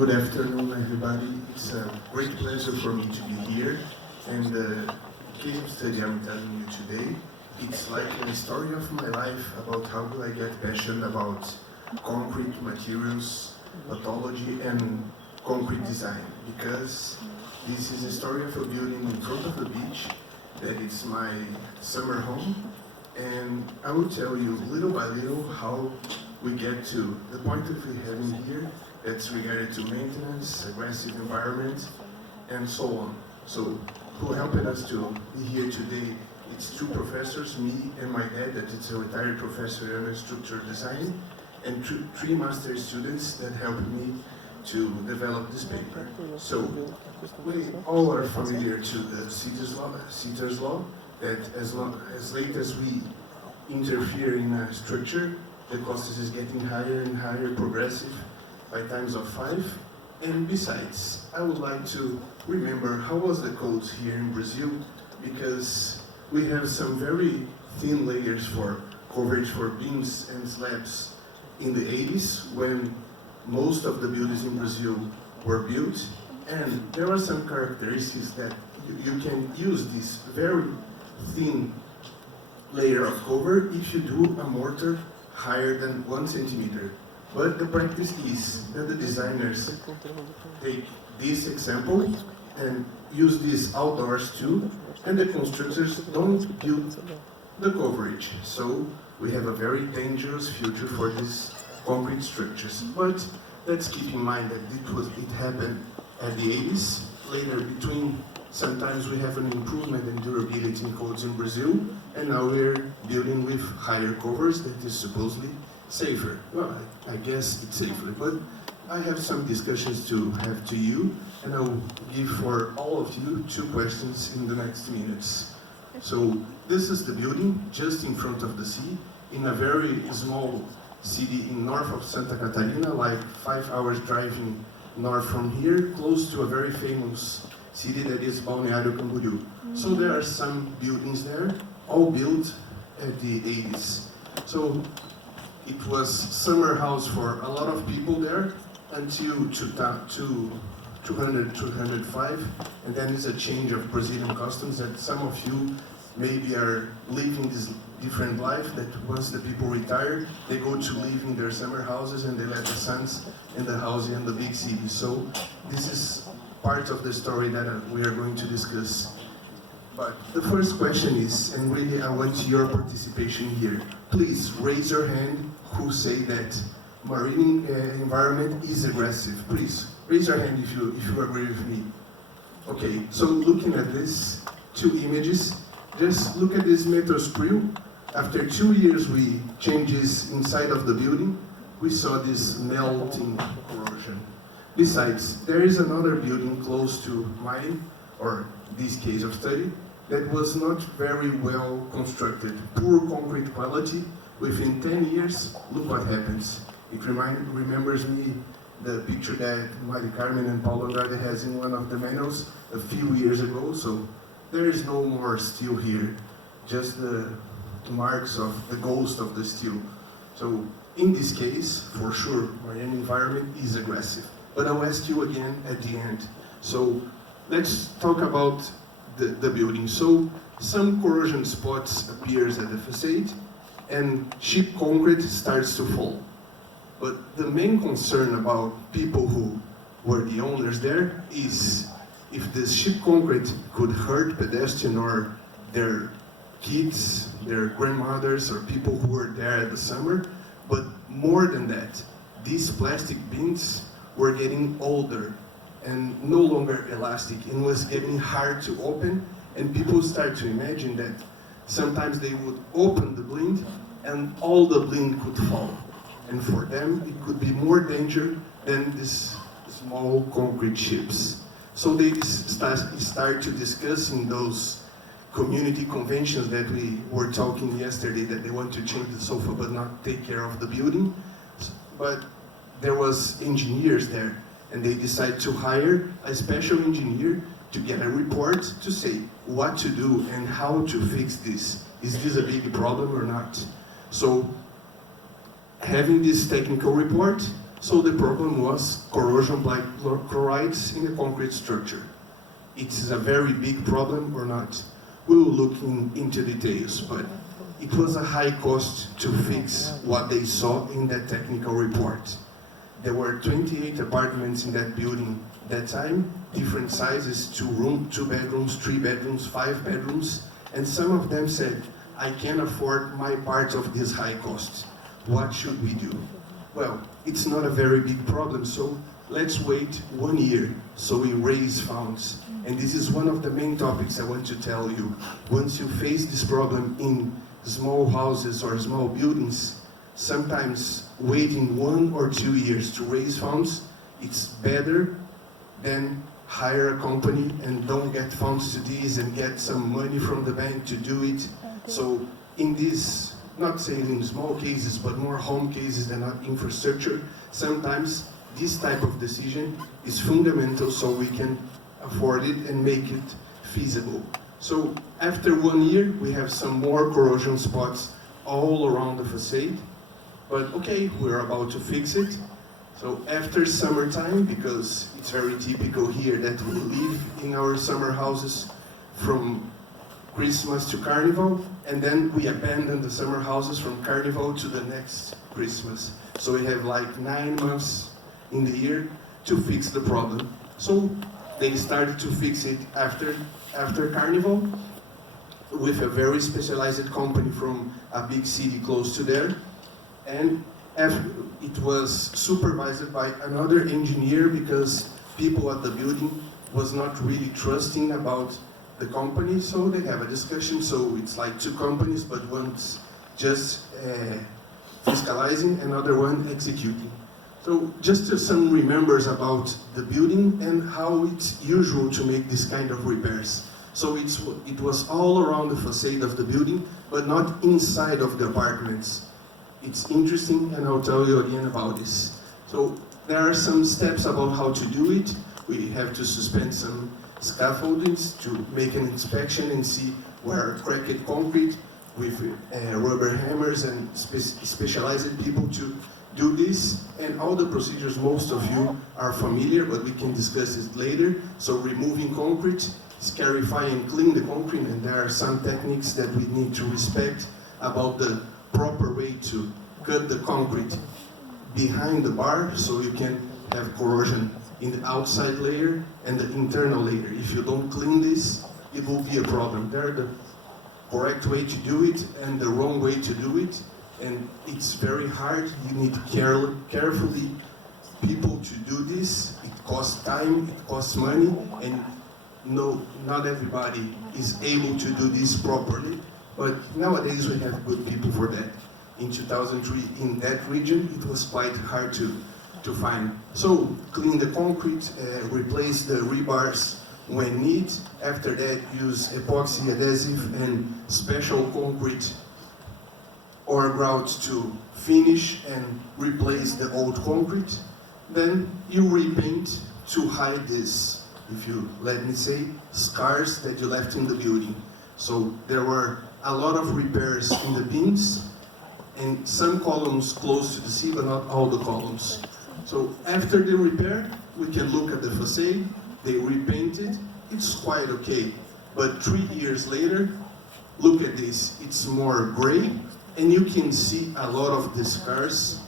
Good afternoon, everybody. It's a great pleasure for me to be here. And the case of study I'm telling you today, it's like a story of my life about how I get passionate about concrete materials, pathology, and concrete design. Because this is a story of a building in front of the beach that is my summer home. And I will tell you little by little how we get to the point that we have in here that's regarded to maintenance, aggressive environment, and so on. So, who helped us to be here today? It's two professors, me and my dad, that is a retired professor in structural design, and three master students that helped me to develop this paper. So, we all are familiar to the Sitter's law, that as late as we interfere in a structure, the cost is getting higher and higher, progressive, by times of 5. And besides, I would like to remember how was the code here in Brazil, because we have some very thin layers for coverage for beams and slabs in the 80s, when most of the buildings in Brazil were built, and there are some characteristics that you can use this very thin layer of cover if you do a mortar higher than 1 centimeter. But the practice is that the designers take this example and use this outdoors too, and the constructors don't build the coverage. So we have a very dangerous future for these concrete structures. But let's keep in mind that it happened at the 80s. Later, sometimes we have an improvement in durability in codes in Brazil, and now we're building with higher covers that is supposedly safer. Well, I guess it's safer, but I have some discussions to have to you, and I'll give for all of you 2 questions in the next minutes. So this is the building just in front of the sea, in a very small city in north of Santa Catarina, like 5 hours driving north from here, close to a very famous city that is Balneário Camboriú. So there are some buildings there, all built at the 80s. So it was summer house for a lot of people there until 205, and then it's a change of Brazilian customs that some of you maybe are living this different life, that once the people retire, they go to live in their summer houses and they let the sons in the house in the big city. So this is part of the story that we are going to discuss. But the first question is, and really I want your participation here. Please raise your hand who say that marine environment is aggressive. Please raise your hand if you agree with me. Okay, so looking at these 2 images, just look at this metal screw. After 2 years we changed this inside of the building, we saw this melting corrosion. Besides, there is another building close to mine, or this case of study, that was not very well constructed. Poor concrete quality. Within 10 years, look what happens. It remembers me the picture that Mari Carmen and Paulo Andrade has in one of the manuals a few years ago. So there is no more steel here, just the marks of the ghost of the steel. So in this case, for sure, marine environment is aggressive. But I'll ask you again at the end. So let's talk about the building. So some corrosion spots appears at the facade, and sheet concrete starts to fall. But the main concern about people who were the owners there is if this sheet concrete could hurt pedestrians or their kids, their grandmothers, or people who were there at the summer. But more than that, these plastic bins were getting older and no longer elastic, and was getting hard to open, and people start to imagine that sometimes they would open the blind and all the blind could fall. And for them, it could be more danger than these small concrete chips. So they start to discuss in those community conventions that we were talking yesterday, that they want to change the sofa but not take care of the building. But there was engineers there, and they decided to hire a special engineer to get a report to say what to do and how to fix this. Is this a big problem or not? So having this technical report, So the problem was corrosion by chlorides in the concrete structure. It's a very big problem or not? We will look into details, but it was a high cost to fix what they saw in that technical report. There were 28 apartments in that building that time, different sizes, 2 bedrooms, 3 bedrooms, 5 bedrooms, and some of them said, I can't afford my part of this high cost. What should we do? Well, it's not a very big problem, so let's wait 1 year so we raise funds. And this is one of the main topics I want to tell you. Once you face this problem in small houses or small buildings, sometimes waiting 1 or 2 years to raise funds, it's better than hire a company and don't get funds to this and get some money from the bank to do it. So in this, not saying in small cases, but more home cases than not infrastructure, sometimes this type of decision is fundamental so we can afford it and make it feasible. So after 1 year, we have some more corrosion spots all around the facade, but okay, we're about to fix it. So after summertime, because it's very typical here that we live in our summer houses from Christmas to Carnival, and then we abandon the summer houses from Carnival to the next Christmas. So we have like 9 months in the year to fix the problem. So they started to fix it after Carnival with a very specialized company from a big city close to there. And it was supervised by another engineer because people at the building was not really trusting about the company, so they have a discussion. So it's like 2 companies, but one's just fiscalizing, another one executing. So just some remembers about the building and how it's usual to make this kind of repairs. So it was all around the facade of the building, but not inside of the apartments. It's interesting, and I'll tell you again about this. So there are some steps about how to do it. We have to suspend some scaffoldings to make an inspection and see where cracked concrete with rubber hammers and specialized people to do this. And all the procedures, most of you are familiar, but we can discuss it later. So removing concrete, scarify and clean the concrete, and there are some techniques that we need to respect about the proper way to cut the concrete behind the bar so you can have corrosion in the outside layer and the internal layer. If you don't clean this, it will be a problem. There are the correct way to do it and the wrong way to do it, and it's very hard. You need carefully people to do this. It costs time, it costs money, and no, not everybody is able to do this properly. But nowadays we have good people for that. In 2003, in that region, it was quite hard to find. So clean the concrete, replace the rebars when need. After that, use epoxy adhesive and special concrete or grout to finish and replace the old concrete. Then you repaint to hide this, if you let me say, scars that you left in the building. So there were a lot of repairs in the beams and some columns close to the sea, but not all the columns. So after the repair, we can look at the facade. They repainted. It's quite okay. But 3 years later, look at this. It's more gray, and you can see a lot of the scars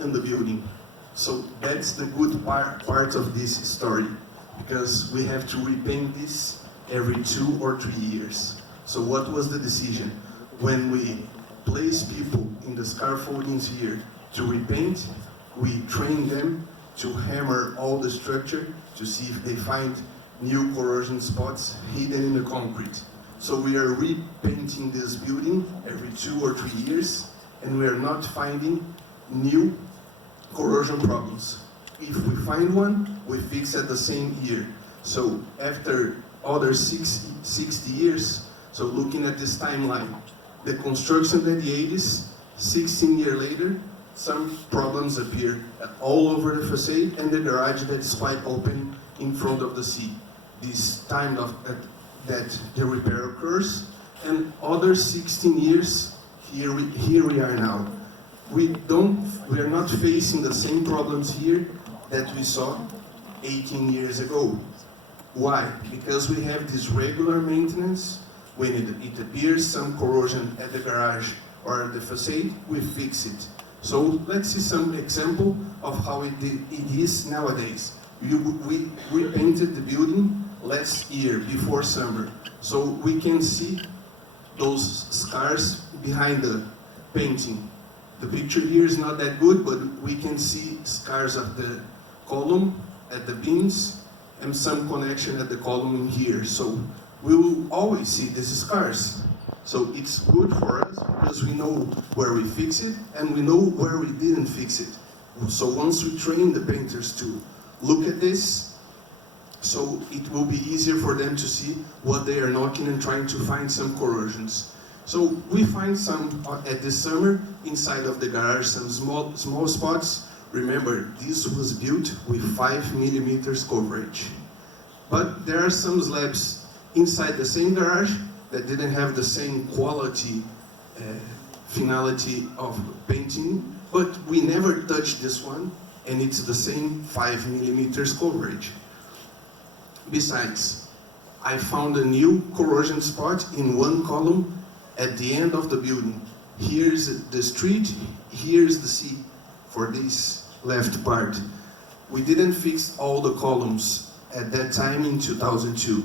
in the building. So that's the good part of this story, because we have to repaint this every 2 or 3 years. So what was the decision? When we place people in the scaffoldings here to repaint, we train them to hammer all the structure to see if they find new corrosion spots hidden in the concrete. So we are repainting this building every 2 or 3 years, and we are not finding new corrosion problems. If we find one, we fix at the same year. So after other 60 years, so looking at this timeline, the construction in the 80s, 16 years later, some problems appear all over the facade and the garage that is quite open in front of the sea. This time that the repair occurs, and other 16 years, here we are now. we are not facing the same problems here that we saw 18 years ago. Why? Because we have this regular maintenance. When it appears some corrosion at the garage or at the facade, we fix it. So let's see some example of how it is nowadays. We repainted the building last year, before summer. So we can see those scars behind the painting. The picture here is not that good, but we can see scars of the column at the beams and some connection at the column in here. So we will always see these scars. So it's good for us because we know where we fix it and we know where we didn't fix it. So once we train the painters to look at this, so it will be easier for them to see what they are knocking and trying to find some corrosions. So we find some at this summer inside of the garage, some small spots. Remember, this was built with 5 millimeters coverage. But there are some slabs inside the same garage that didn't have the same quality, finality of painting, but we never touched this one, and it's the same 5 millimeters coverage. Besides, I found a new corrosion spot in one column at the end of the building. Here's the street, here's the sea for this left part. We didn't fix all the columns at that time in 2002,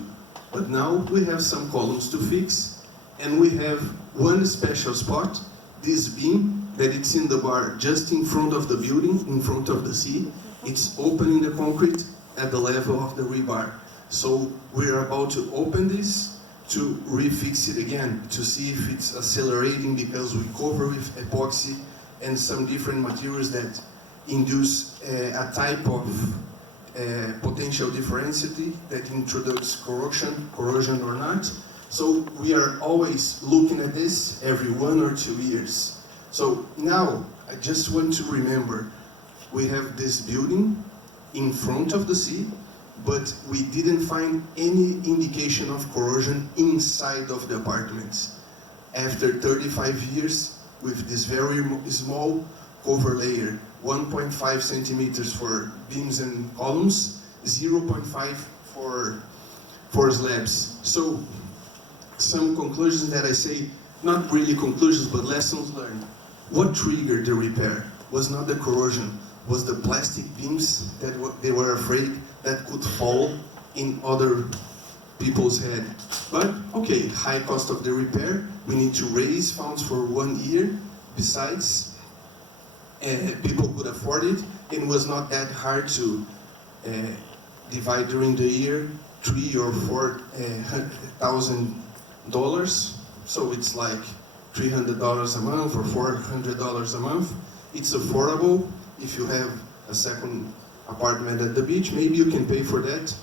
but now we have some columns to fix, and we have one special spot, this beam, that it's in the bar just in front of the building, in front of the sea. It's opening the concrete at the level of the rebar. So we're about to open this to refix it again, to see if it's accelerating because we cover with epoxy and some different materials that induce a type of potential differentiality that introduces corrosion or not. So we are always looking at this every 1 or 2 years. So now I just want to remember, we have this building in front of the sea, but we didn't find any indication of corrosion inside of the apartments. After 35 years, with this very small cover layer, 1.5 centimeters for beams and columns, 0.5 for slabs. So some conclusions that I say, not really conclusions, but lessons learned. What triggered the repair was not the corrosion, was the plastic beams that they were afraid that could fall in other people's head. But okay, high cost of the repair, we need to raise funds for 1 year. Besides, people could afford it. It was not that hard to divide during the year $3,000 or $4,000. So it's like $300 a month or $400 a month. It's affordable. If you have a second apartment at the beach, maybe you can pay for that.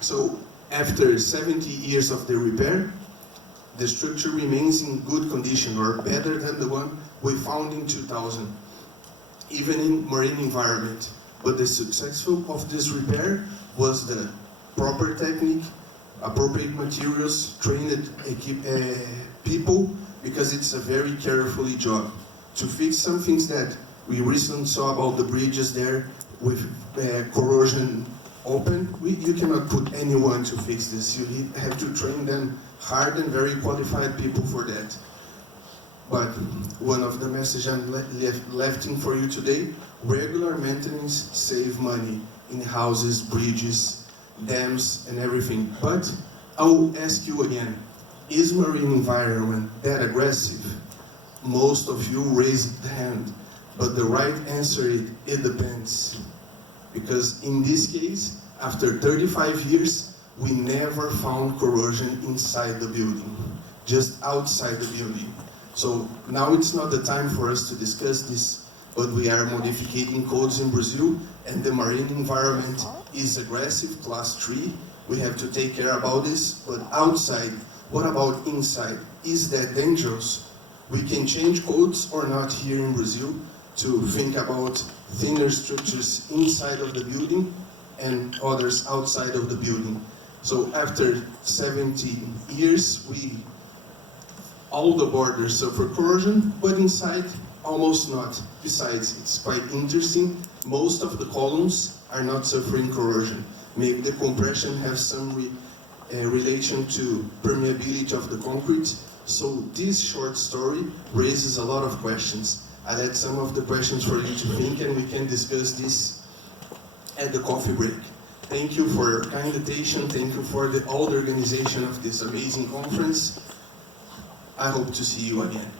So after 70 years of the repair, the structure remains in good condition or better than the one we found in 2000, even in marine environment. But the success of this repair was the proper technique, appropriate materials, trained people, because it's a very carefully job. To fix some things that we recently saw about the bridges there with corrosion open, you cannot put anyone to fix this. You have to train them hard and very qualified people for that. But one of the messages I'm lefting for you today, regular maintenance save money in houses, bridges, dams, and everything. But I'll ask you again, is marine environment that aggressive? Most of you raised the hand, but the right answer is, it depends. Because in this case, after 35 years, we never found corrosion inside the building, just outside the building. So now it's not the time for us to discuss this, but we are modifying codes in Brazil, and the marine environment is aggressive, class 3. We have to take care about this, but outside, what about inside? Is that dangerous? We can change codes or not here in Brazil to think about thinner structures inside of the building and others outside of the building. So after 70 years, all the borders suffer corrosion, but inside Almost not. Besides, it's quite interesting. Most of the columns are not suffering corrosion. Maybe the compression has some relation to permeability of the concrete. So this short story raises a lot of questions. I let some of the questions for you to think, and we can discuss this at the coffee break. Thank you for your kind attention. Thank you for all the organization of this amazing conference. I hope to see you again.